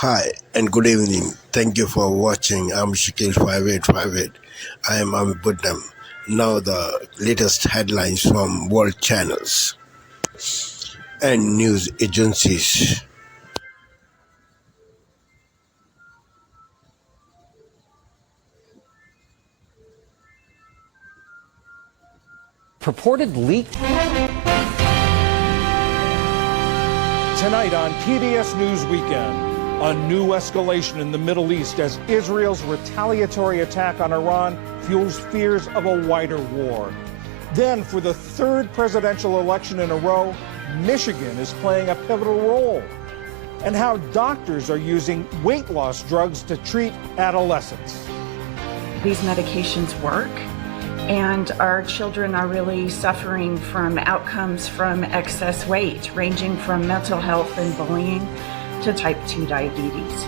Hi and good evening. Thank you for watching. I'm Shakil 5858. I am Ami Buddham. Now the latest headlines from world channels and news agencies. Purported leak. Tonight on PBS News Weekend, a new escalation in the Middle East as Israel's retaliatory attack on Iran fuels fears of a wider war. Then, for the third presidential election in a row, Michigan is playing a pivotal role. And how doctors are using weight loss drugs to treat adolescents. These medications work, and our children are really suffering from outcomes from excess weight, ranging from mental health and bullying to type 2 diabetes.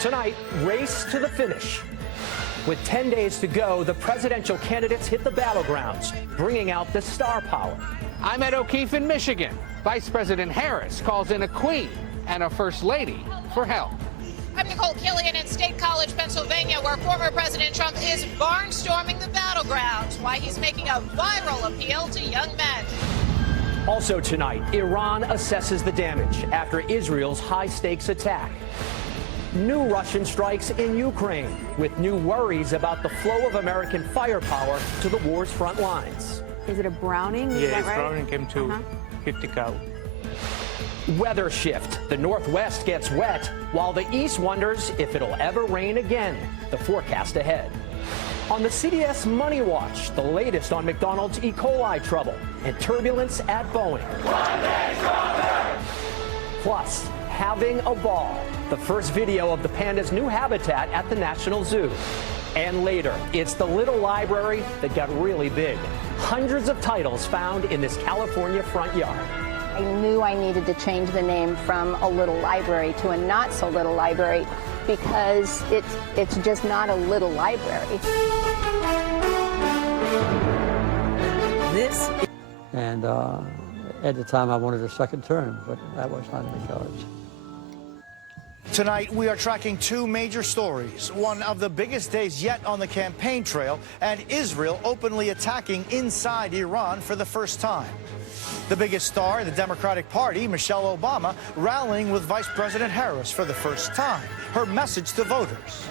Tonight, race to the finish. With 10 days to go, the presidential candidates hit the battlegrounds, bringing out the star power. I'm at O'Keefe in Michigan. Vice President Harris calls in a queen and a first lady for help. I'm Nicole Killian in State College, Pennsylvania, where former President Trump is barnstorming the battlegrounds, why he's making a viral appeal to young men. Also tonight, Iran assesses the damage after Israel's high-stakes attack. New Russian strikes in Ukraine, with new worries about the flow of American firepower to the war's front lines. Is it a Browning? Yeah, it's right? Browning came to hit the cow. Weather shift. The Northwest gets wet, while the East wonders if it'll ever rain again. The forecast ahead. On the CBS Money Watch, the latest on McDonald's E. coli trouble and turbulence at Boeing. Plus, having a ball. The first video of the panda's new habitat at the National Zoo. And later, it's the little library that got really big. Hundreds of titles found in this California front yard. I knew I needed to change the name from a little library to a not so little library because it's just not a little library. And at the time I wanted a second term, but that was not in the cards. Tonight, we are tracking two major stories, one of the biggest days yet on the campaign trail, and Israel openly attacking inside Iran for the first time. The biggest star in the Democratic Party, Michelle Obama, rallying with Vice President Harris for the first time. Her message to voters.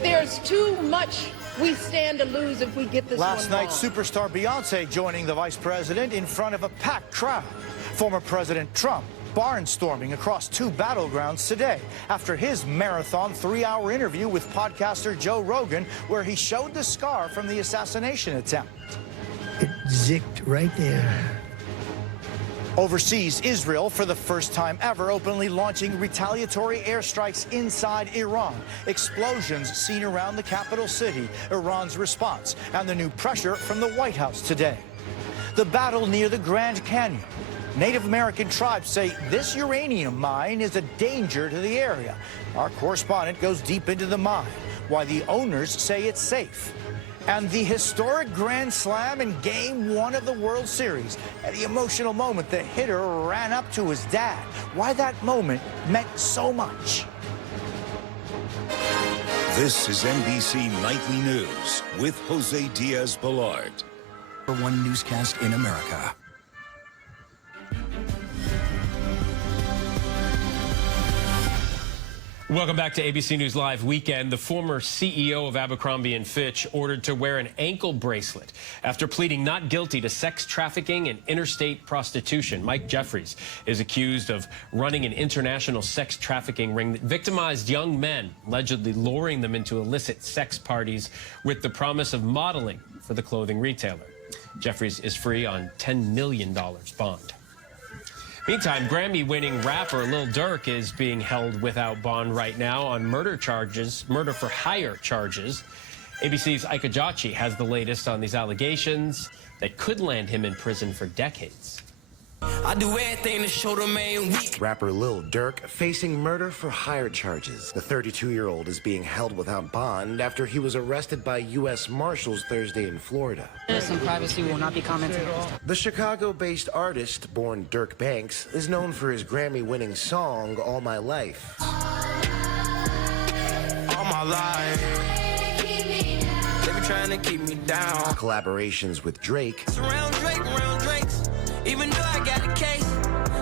There's too much we stand to lose if we get this Last one night, superstar Beyonce joining the vice president in front of a packed crowd. Former President Trump barnstorming across two battlegrounds today after his marathon 3-hour interview with podcaster Joe Rogan, where he showed the scar from the assassination attempt. It zicked right there. Overseas, Israel, for the first time ever, openly launching retaliatory airstrikes inside Iran. Explosions seen around the capital city, Iran's response, and the new pressure from the White House today. The battle near the Grand Canyon. Native American tribes say this uranium mine is a danger to the area. Our correspondent goes deep into the mine, why the owners say it's safe. And the historic Grand Slam in Game 1 of the World Series. At the emotional moment, the hitter ran up to his dad. Why that moment meant so much. This is NBC Nightly News with Jose Diaz-Balart. #1 newscast in America. Welcome back to ABC News Live Weekend. The former CEO of Abercrombie & Fitch ordered to wear an ankle bracelet after pleading not guilty to sex trafficking and interstate prostitution. Mike Jeffries is accused of running an international sex trafficking ring that victimized young men, allegedly luring them into illicit sex parties with the promise of modeling for the clothing retailer. Jeffries is free on $10 million bond. Meantime, Grammy-winning rapper Lil Durk is being held without bond right now on murder for hire charges. ABC's Ike Ajachi has the latest on these allegations that could land him in prison for decades. I do everything to show the man weak. Rapper Lil Durk facing murder for hire charges. The 32-year-old is being held without bond after he was arrested by U.S. Marshals Thursday in Florida. Some privacy will not be commented on. The Chicago-based artist, born Dirk Banks, is known for his Grammy-winning song, All My Life. All my life. They be trying to keep me down. Collaborations with Drake. Surround Drakes. Even though I got a case,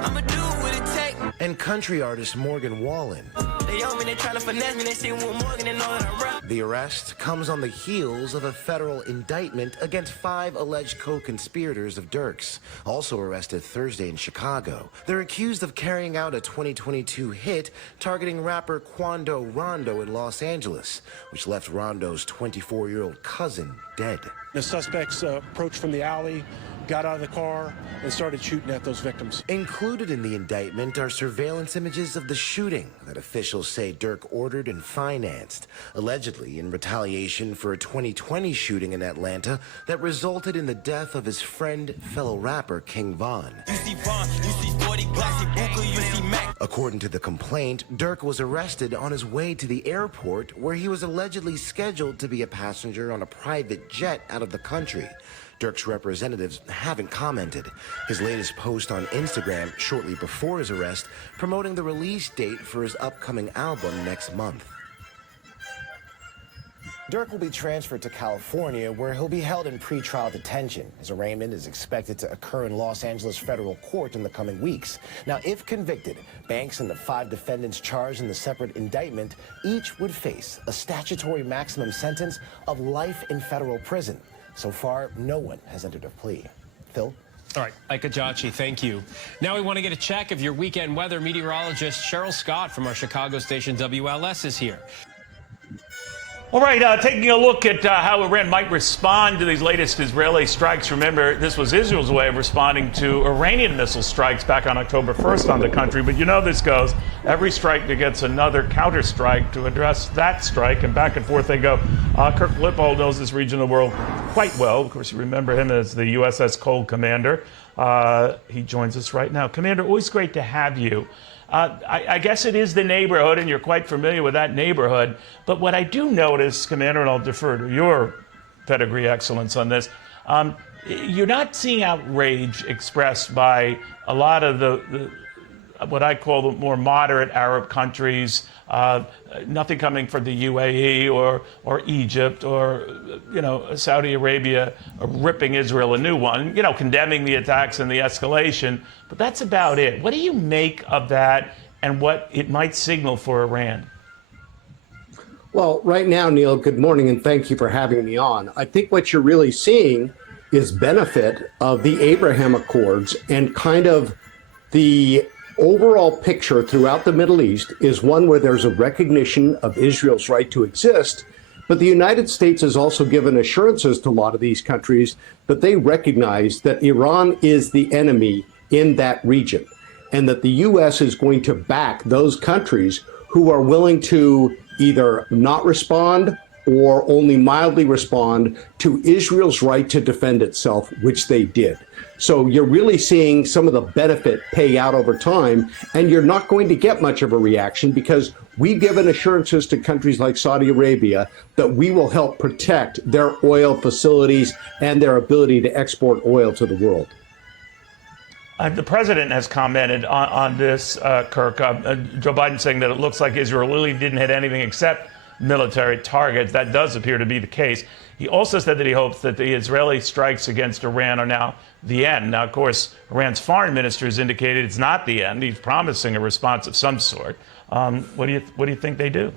I'ma do what it take. And country artist Morgan Wallen. They owe me, they trying to finesse me, they see what Morgan and all that rap. The arrest comes on the heels of a federal indictment against 5 alleged co-conspirators of Dirk's, also arrested Thursday in Chicago. They're accused of carrying out a 2022 hit targeting rapper Quando Rondo in Los Angeles, which left Rondo's 24-year-old cousin dead. The suspects approached from the alley, got out of the car, and started shooting at those victims. Included in the indictment are surveillance images of the shooting that officials say Dirk ordered and financed, allegedly in retaliation for a 2020 shooting in Atlanta that resulted in the death of his friend, fellow rapper King Von. You see Von, you see 40 classic Buka, you see Mac. According to the complaint, Dirk was arrested on his way to the airport where he was allegedly scheduled to be a passenger on a private jet out of the country. Dirk's representatives haven't commented. His latest post on Instagram shortly before his arrest promoting the release date for his upcoming album next month. Dirk will be transferred to California, where he'll be held in pretrial detention. His arraignment is expected to occur in Los Angeles federal court in the coming weeks. Now, if convicted, Banks and the 5 defendants charged in the separate indictment each would face a statutory maximum sentence of life in federal prison. So far, no one has entered a plea. Phil? All right, Ike Ajachi, thank you. Now we want to get a check of your weekend weather. Meteorologist Cheryl Scott from our Chicago station WLS is here. All right, taking a look at how Iran might respond to these latest Israeli strikes. Remember, this was Israel's way of responding to Iranian missile strikes back on October 1st on the country. But you know this goes. Every strike begets another counterstrike to address that strike, and back and forth they go. Kirk Lippold knows this region of the world quite well. Of course, you remember him as the USS Cole commander. He joins us right now. Commander, always great to have you. I guess it is the neighborhood, and you're quite familiar with that neighborhood. But what I do notice, Commander, and I'll defer to your pedigree excellence on this, you're not seeing outrage expressed by a lot of the what I call the more moderate Arab countries, nothing coming from the UAE or Egypt or, Saudi Arabia ripping Israel a new one, condemning the attacks and the escalation. But that's about it. What do you make of that and what it might signal for Iran? Well, right now, Neil, good morning, and thank you for having me on. I think what you're really seeing is benefit of the Abraham Accords, and kind of the overall picture throughout the Middle East is one where there's a recognition of Israel's right to exist, but the United States has also given assurances to a lot of these countries that they recognize that Iran is the enemy in that region, and that the U.S. is going to back those countries who are willing to either not respond or only mildly respond to Israel's right to defend itself, which they did. So you're really seeing some of the benefit pay out over time, and you're not going to get much of a reaction because we've given assurances to countries like Saudi Arabia that we will help protect their oil facilities and their ability to export oil to the world. The president has commented on this, Kirk. Joe Biden saying that it looks like Israel really didn't hit anything except military targets. That does appear to be the case. He also said that he hopes that the Israeli strikes against Iran are now the end. Now, of course, Iran's foreign minister has indicated it's not the end. He's promising a response of some sort. What do you think they do?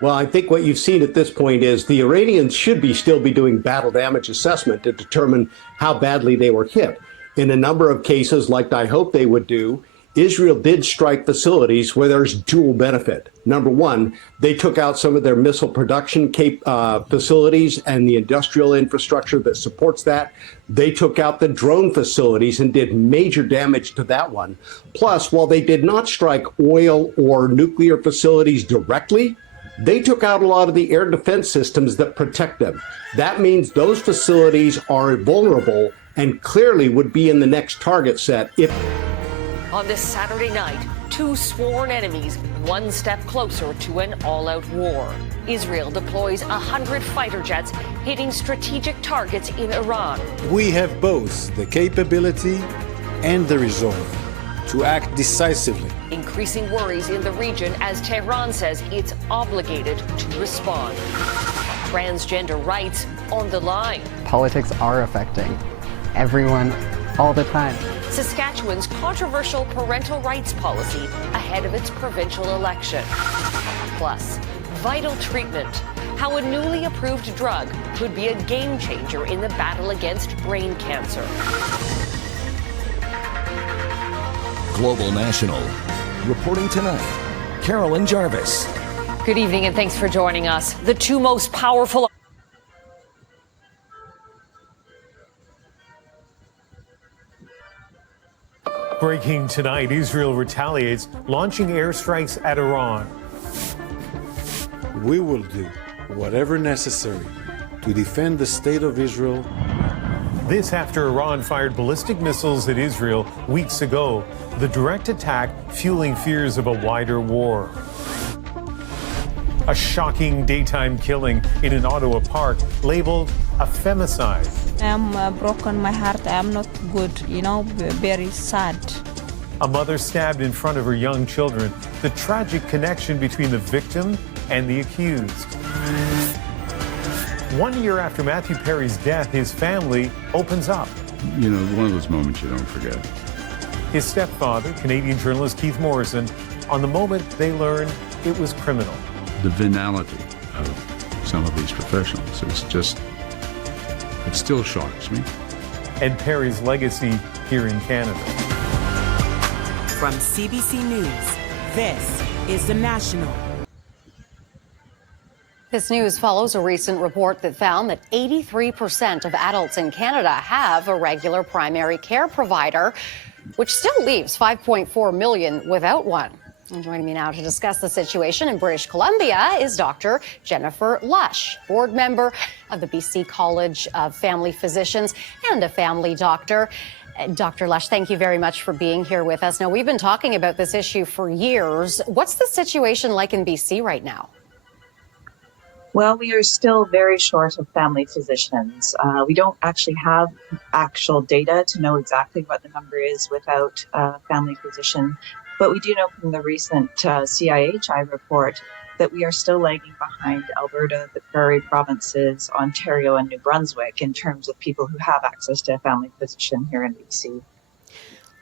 Well, I think what you've seen at this point is the Iranians should still be doing battle damage assessment to determine how badly they were hit. In a number of cases, like I hope they would do, Israel did strike facilities where there's dual benefit. Number one, they took out some of their missile production facilities and the industrial infrastructure that supports that. They took out the drone facilities and did major damage to that one. Plus, while they did not strike oil or nuclear facilities directly, they took out a lot of the air defense systems that protect them. That means those facilities are vulnerable, and clearly would be in the next target set if. On this Saturday night, two sworn enemies one step closer to an all-out war. Israel deploys 100 fighter jets hitting strategic targets in Iran. We have both the capability and the resolve to act decisively. Increasing worries in the region as Tehran says it's obligated to respond. Transgender rights on the line. Politics are affecting everyone all the time. Saskatchewan's controversial parental rights policy ahead of its provincial election. Plus, vital treatment. How a newly approved drug could be a game changer in the battle against brain cancer. Global National. Reporting tonight, Carolyn Jarvis. Good evening and thanks for joining us. The two most powerful. Breaking tonight, Israel retaliates, launching airstrikes at Iran. We will do whatever necessary to defend the state of Israel. This after Iran fired ballistic missiles at Israel weeks ago, the direct attack fueling fears of a wider war. A shocking daytime killing in an Ottawa park labeled a femicide. I'm broken my heart. I'm not good, very sad. A mother stabbed in front of her young children. The tragic connection between the victim and the accused. 1 year after Matthew Perry's death, his family opens up. One of those moments you don't forget. His stepfather, Canadian journalist Keith Morrison, on the moment they learned it was criminal. The venality of some of these professionals it still shocks me. And Perry's legacy here in Canada. From CBC News, this is The National. This news follows a recent report that found that 83% of adults in Canada have a regular primary care provider, which still leaves 5.4 million without one. And joining me now to discuss the situation in British Columbia is Dr. Jennifer Lush, board member of the BC College of Family Physicians and a family doctor. Dr. Lush, thank you very much for being here with us. Now, we've been talking about this issue for years. What's the situation like in BC right now? Well, we are still very short of family physicians. We don't actually have actual data to know exactly what the number is without a family physician. But we do know from the recent CIHI report that we are still lagging behind Alberta, the Prairie provinces, Ontario, and New Brunswick in terms of people who have access to a family physician here in BC.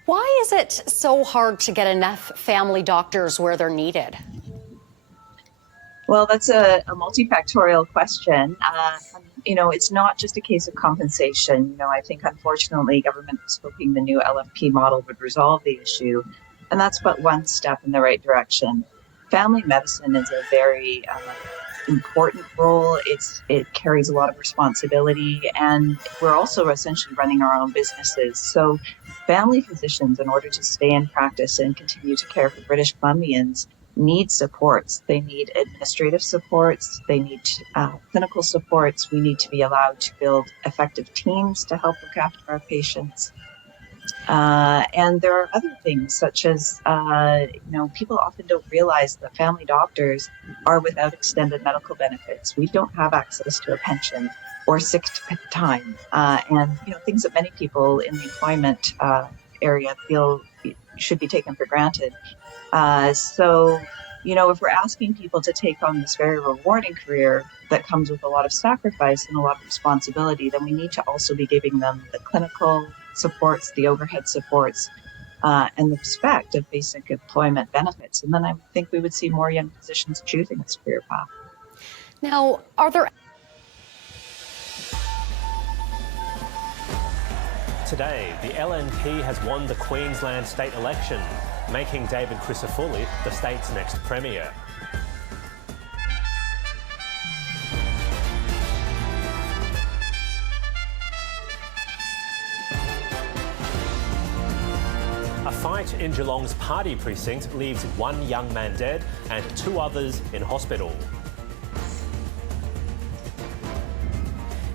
Why is it so hard to get enough family doctors where they're needed? Well, that's a multifactorial question. It's not just a case of compensation. I think, unfortunately, government was hoping the new LFP model would resolve the issue. And that's but one step in the right direction. Family medicine is a very important role. It carries a lot of responsibility, and we're also essentially running our own businesses. So family physicians, in order to stay in practice and continue to care for British Columbians, need supports. They need administrative supports. They need clinical supports. We need to be allowed to build effective teams to help look after our patients. And there are other things such as, people often don't realize that family doctors are without extended medical benefits. We don't have access to a pension or sick time, and things that many people in the employment area feel should be taken for granted. So, if we're asking people to take on this very rewarding career that comes with a lot of sacrifice and a lot of responsibility, then we need to also be giving them the clinical supports, the overhead supports, and the respect of basic employment benefits. And then I think we would see more young physicians choosing this career path. Now, are there... Today, the LNP has won the Queensland state election, making David Crisafulli the state's next premier. A fight in Geelong's party precinct leaves one young man dead and two others in hospital.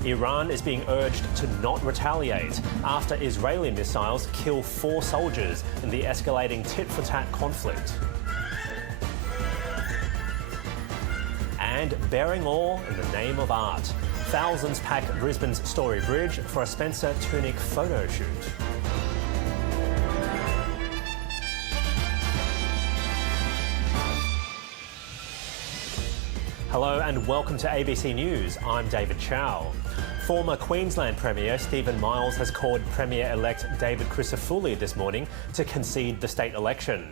Iran is being urged to not retaliate after Israeli missiles kill 4 soldiers in the escalating tit-for-tat conflict. And bearing all in the name of art. Thousands pack Brisbane's Story Bridge for a Spencer Tunick photo shoot. Hello and welcome to ABC News. I'm David Chow. Former Queensland Premier Stephen Miles has called Premier-elect David Crisafulli this morning to concede the state election.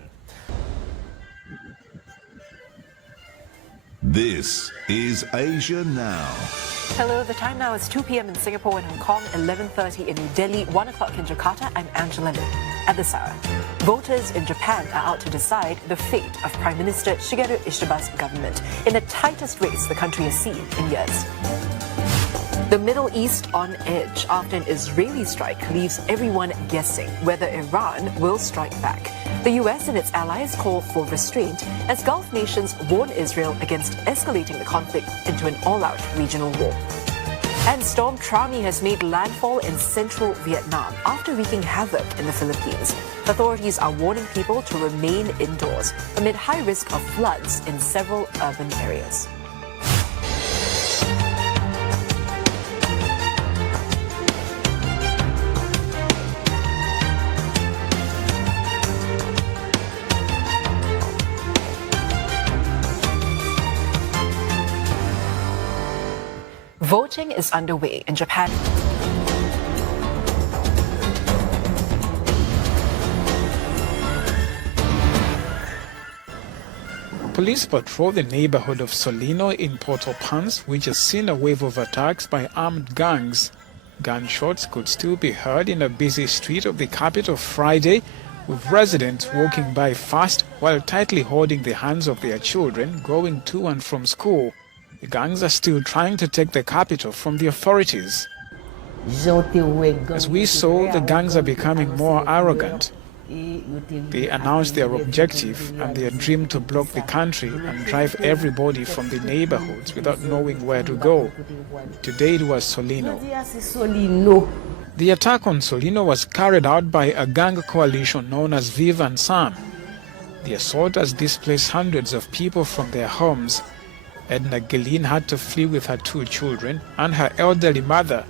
This is Asia Now. Hello, the time now is 2 p.m. in Singapore and Hong Kong, 11:30 in New Delhi, 1 o'clock in Jakarta. I'm Angela Liu. At this hour, voters in Japan are out to decide the fate of Prime Minister Shigeru Ishiba's government in the tightest race the country has seen in years. The Middle East on edge after an Israeli strike leaves everyone guessing whether Iran will strike back. The US and its allies call for restraint as Gulf nations warn Israel against escalating the conflict into an all-out regional war. And Storm Trami has made landfall in central Vietnam after wreaking havoc in the Philippines. Authorities are warning people to remain indoors amid high risk of floods in several urban areas. Voting is underway in Japan. Police patrol the neighborhood of Solino in Port-au-Prince, which has seen a wave of attacks by armed gangs. Gunshots could still be heard in a busy street of the capital Friday, with residents walking by fast while tightly holding the hands of their children going to and from school. The gangs are still trying to take the capital from the authorities. As we saw, the gangs are becoming more arrogant. They announced their objective and their dream to block the country and drive everybody from the neighborhoods without knowing where to go. Today it was Solino. The attack on Solino was carried out by a gang coalition known as Viv and Sam. The assault has displaced hundreds of people from their homes. Edna Gillin had to flee with her 2 children and her elderly mother.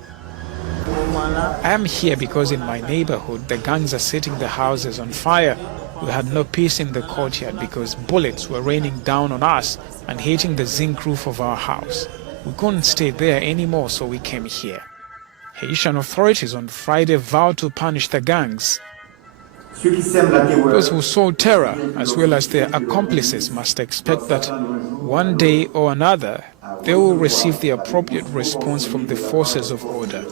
I am here because in my neighborhood the gangs are setting the houses on fire. We had no peace in the courtyard because bullets were raining down on us and hitting the zinc roof of our house. We couldn't stay there anymore, so we came here. Haitian authorities on Friday vowed to punish the gangs. Those who sow terror, as well as their accomplices, must expect that one day or another they will receive the appropriate response from the forces of order.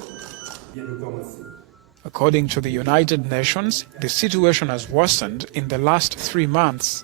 According to the United Nations, the situation has worsened in the last 3 months.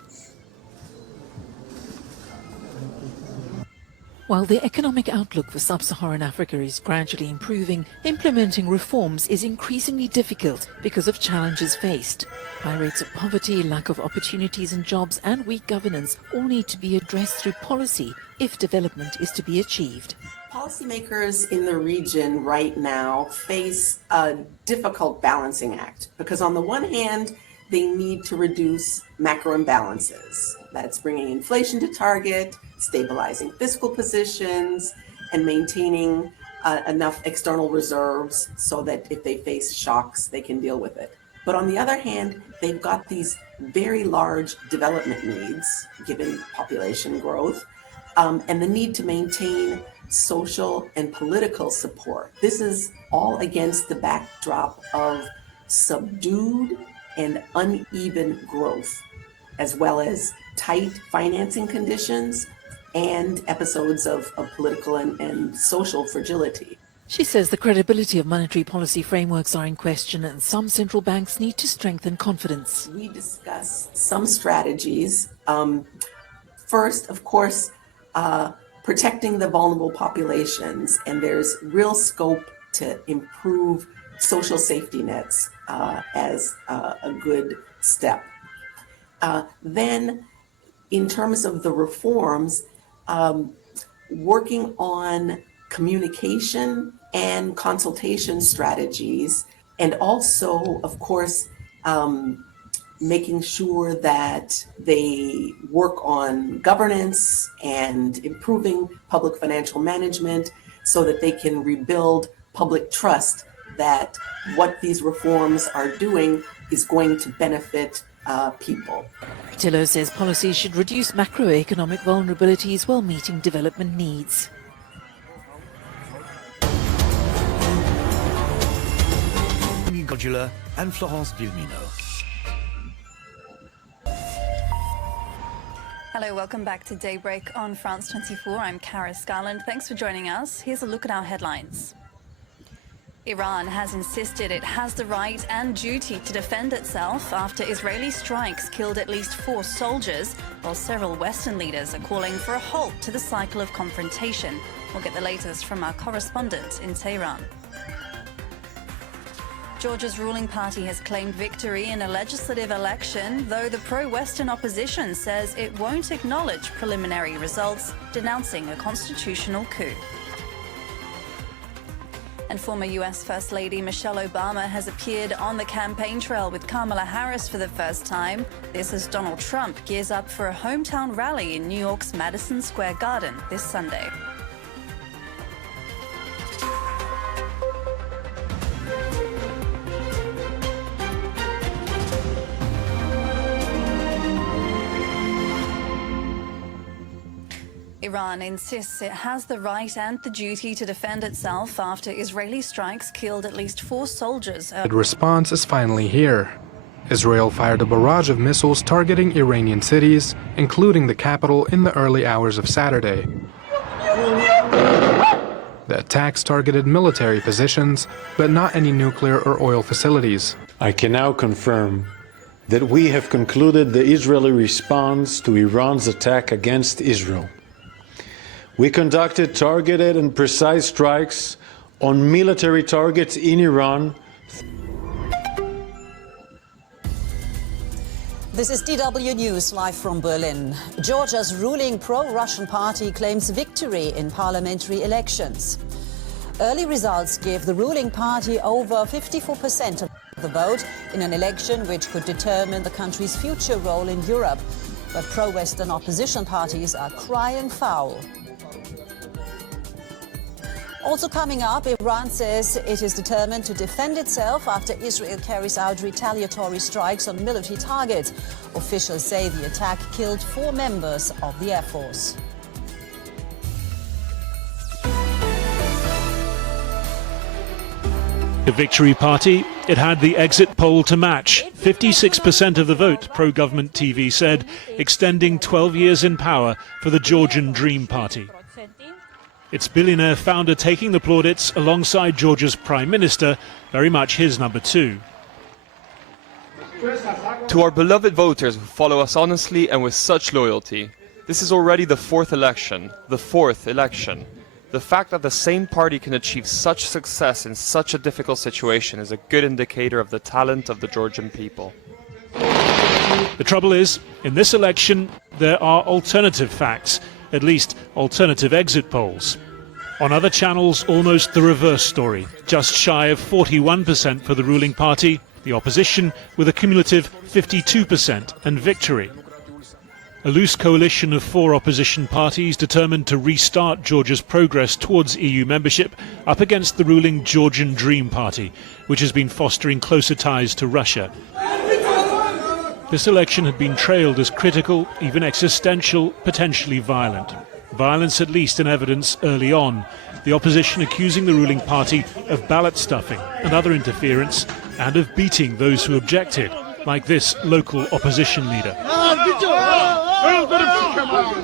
While the economic outlook for sub-Saharan Africa is gradually improving, implementing reforms is increasingly difficult because of challenges faced. High rates of poverty, lack of opportunities and jobs, and weak governance all need to be addressed through policy if development is to be achieved. Policymakers in the region right now face a difficult balancing act because on the one hand, they need to reduce macro imbalances. That's bringing inflation to target, stabilizing fiscal positions, and maintaining enough external reserves so that if they face shocks, they can deal with it. But on the other hand, they've got these very large development needs, given population growth, and the need to maintain social and political support. This is all against the backdrop of subdued and uneven growth, as well as tight financing conditions and episodes of political and social fragility. She says the credibility of monetary policy frameworks are in question and some central banks need to strengthen confidence. We discuss some strategies. First, of course, protecting the vulnerable populations, and there's real scope to improve social safety nets as a good step. Then, in terms of the reforms, working on communication and consultation strategies, and also, of course, making sure that they work on governance and improving public financial management so that they can rebuild public trust that what these reforms are doing is going to benefit people. Tillo says policies should reduce macroeconomic vulnerabilities while meeting development needs. And Florence Villemino. Hello, welcome back to Daybreak on France 24. I'm Cara Scarland. Thanks for joining us. Here's a look at our headlines. Iran has insisted it has the right and duty to defend itself after Israeli strikes killed at least 4 soldiers, while several Western leaders are calling for a halt to the cycle of confrontation. We'll get the latest from our correspondent in Tehran. Georgia's ruling party has claimed victory in a legislative election, though the pro-Western opposition says it won't acknowledge preliminary results, denouncing a constitutional coup. And former US First Lady Michelle Obama has appeared on the campaign trail with Kamala Harris for the first time. This as Donald Trump gears up for a hometown rally in New York's Madison Square Garden this Sunday. Iran insists it has the right and the duty to defend itself after Israeli strikes killed at least 4 soldiers. The response is finally here. Israel fired a barrage of missiles targeting Iranian cities, including the capital, in the early hours of Saturday. The attacks targeted military positions, but not any nuclear or oil facilities. I can now confirm that we have concluded the Israeli response to Iran's attack against Israel. We conducted targeted and precise strikes on military targets in Iran. This is DW News live from Berlin. Georgia's ruling pro-Russian party claims victory in parliamentary elections. Early results give the ruling party over 54% of the vote in an election which could determine the country's future role in Europe. But pro-Western opposition parties are crying foul. Also coming up, Iran says it is determined to defend itself after Israel carries out retaliatory strikes on military targets. Officials say the attack killed 4 members of the Air Force. The Victory Party, it had the exit poll to match. 56% of the vote, pro-government TV said, extending 12 years in power for the Georgian Dream Party. Its billionaire founder taking the plaudits alongside Georgia's Prime Minister, very much his number 2. To our beloved voters who follow us honestly and with such loyalty, this is already the 4th election, the 4th election. The fact that the same party can achieve such success in such a difficult situation is a good indicator of the talent of the Georgian people. The trouble is, in this election, there are alternative facts, at least alternative exit polls. On other channels, almost the reverse story. Just shy of 41% for the ruling party, the opposition with a cumulative 52% and victory. A loose coalition of 4 opposition parties determined to restart Georgia's progress towards EU membership up against the ruling Georgian Dream Party, which has been fostering closer ties to Russia. This election had been trailed as critical, even existential, potentially violent. Violence at least in evidence early on, the opposition accusing the ruling party of ballot stuffing and other interference, and of beating those who objected, like this local opposition leader.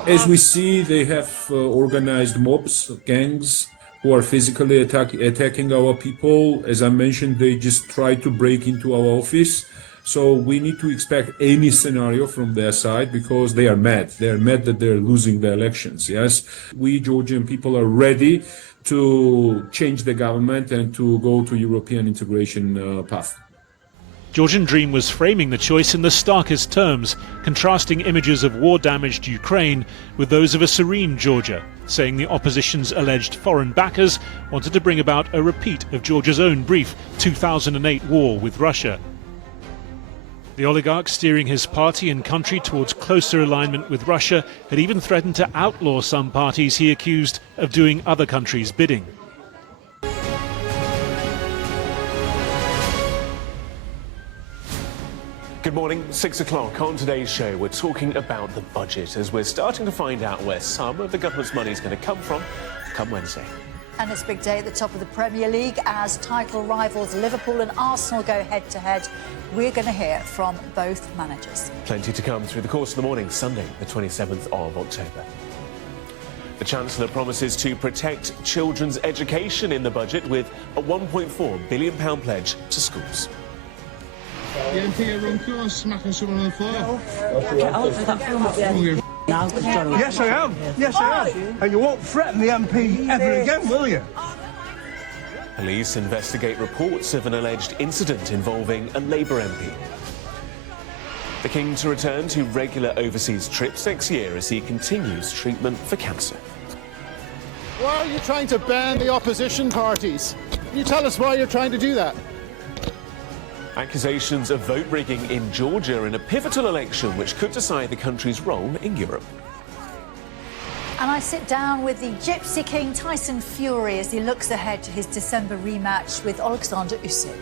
As we see, they have organized mobs, gangs, who are physically attacking our people. As I mentioned, they just try to break into our office. So we need to expect any scenario from their side because they are mad. They are mad that they're losing the elections, yes? We Georgian people are ready to change the government and to go to European integration path. Georgian Dream was framing the choice in the starkest terms, contrasting images of war-damaged Ukraine with those of a serene Georgia, saying the opposition's alleged foreign backers wanted to bring about a repeat of Georgia's own brief 2008 war with Russia. The oligarch steering his party and country towards closer alignment with Russia had even threatened to outlaw some parties he accused of doing other countries' bidding. Good morning, 6 o'clock. On today's show, we're talking about the budget as we're starting to find out where some of the government's money is going to come from come Wednesday. And it's a big day at the top of the Premier League as title rivals Liverpool and Arsenal go head-to-head. We're going to hear from both managers. Plenty to come through the course of the morning, Sunday, the 27th of October. The Chancellor promises to protect children's education in the budget with a £1.4 billion pledge to schools. The MP are on course, smacking someone on the floor. Yes, I am. Yes, I am. And you won't threaten the MP ever again, will you? Police investigate reports of an alleged incident involving a Labour MP. The King to return to regular overseas trips next year as he continues treatment for cancer. Why are you trying to ban the opposition parties? Can you tell us why you're trying to do that? Accusations of vote rigging in Georgia in a pivotal election which could decide the country's role in Europe. And I sit down with the Gypsy King Tyson Fury as he looks ahead to his December rematch with Alexander Usyk.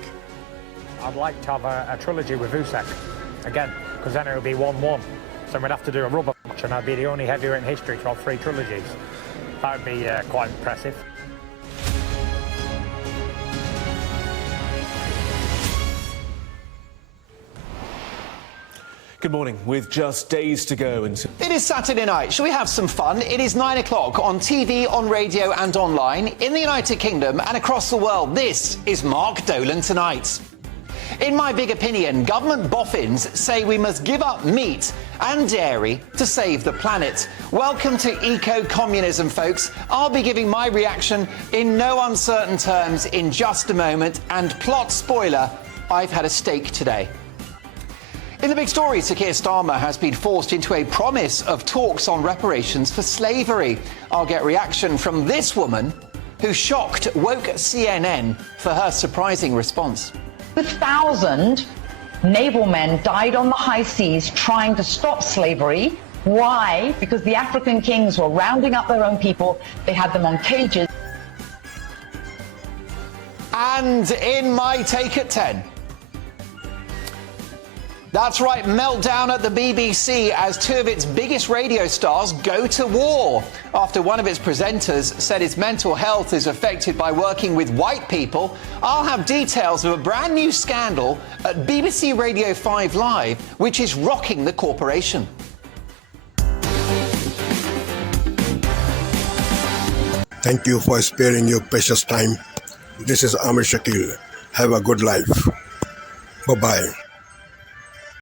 I'd like to have a trilogy with Usyk again, because then it would be 1-1. So we'd have to do a rubber match, and I'd be the only heavyweight in history to have 3 trilogies. That would be quite impressive. Good morning. With just days to go until... It is Saturday night. Shall we have some fun? It is 9 o'clock on TV, on radio and online in the United Kingdom and across the world. This is Mark Dolan Tonight. In my big opinion, government boffins say we must give up meat and dairy to save the planet. Welcome to eco-communism, folks. I'll be giving my reaction in no uncertain terms in just a moment. And plot spoiler, I've had a steak today. In the big story, Sir Keir Starmer has been forced into a promise of talks on reparations for slavery. I'll get reaction from this woman who shocked woke CNN for her surprising response. 2,000 naval men died on the high seas trying to stop slavery. Why? Because the African kings were rounding up their own people. They had them on cages. And in my take at 10. That's right, meltdown at the BBC as 2 of its biggest radio stars go to war after one of its presenters said his mental health is affected by working with white people. I'll have details of a brand new scandal at BBC Radio 5 Live, which is rocking the corporation. Thank you for sparing your precious time. This is Amir Shakil. Have a good life. Bye-bye.